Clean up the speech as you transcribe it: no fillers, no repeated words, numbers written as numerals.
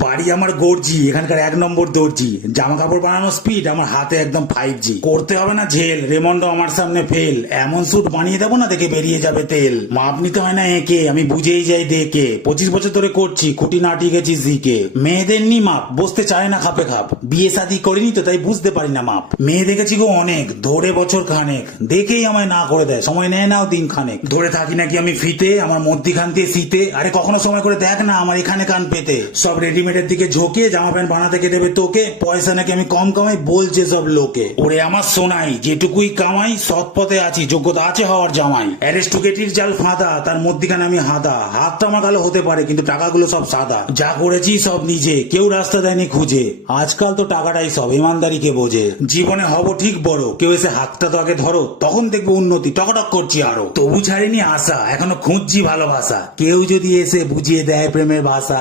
বাড়ি আমার গর্জি, এখানকার 1 নম্বর দর্জি। জামা কাপড় বানানোর স্পিড আমার হাতে একদম 5G। করতে হবে না ঝেল, রেমন্ডো আমার সামনে ফেল। এমন স্যুট বানিয়ে দেবো না দেখে বেরিয়ে যাবে তেল। মাপ নিতে হয় না একে, আমি বুঝেই যাই দেখে। 25 বছর ধরে করছি, খুঁটি নাটি গেছি শিখে। মেয়েদের নি মাপ বসতে চায় না খাপে খাপ। বিয়ে শাদী করিনি তো তাই বুঝতে পারি না মাপ। মেয়ে দেখেছি গো অনেক, ধরে বছর খানেক, দেখেই আমায় না করে দেয়। সময় নেয় নাও দিন খানেক। ধরে থাকি নাকি আমি ফিতে, আমার মধ্যিখান দিয়ে শীতে। আরে কখনো সময় করে দেখ না আমার এখানে কান পেতে। সব রেডিমেডের দিকে ঝোঁকে, জামা প্যান্ট বানাতে কে দেবে তোকে। পয়সা নাকি আমি কম কামাই বলছে সব লোকে। ওরে আমার সোনাই, যেটুকুই কামাই সৎ পথে আছি, যোগ্যতা আছে হওয়ার জামাই। অ্যারিস্টোকেটির জাল ফাঁদা, তার মধ্যিখানে আমি হাদা। হাতটা আমার কালো হতে পারে কিন্তু টাকাগুলো সব সাদা। যা করেছি সব নিজে, কেউ রাস্তা দেয়নি খুঁজে। আজকাল তো টাকাটাই সব, ইমানদারিকে বোঝে। জীবনে হব ঠিক বড়, কেউ এসে হাতটা তো আগে ধরো, তখন দেখবো উন্নতি টকটক করছি আরো। তবু ছাড়িনি আশা, এখনো খুঁজছি ভালোবাসা। কেউ যদি এসে বুঝিয়ে দেয় প্রেমের ভাষা।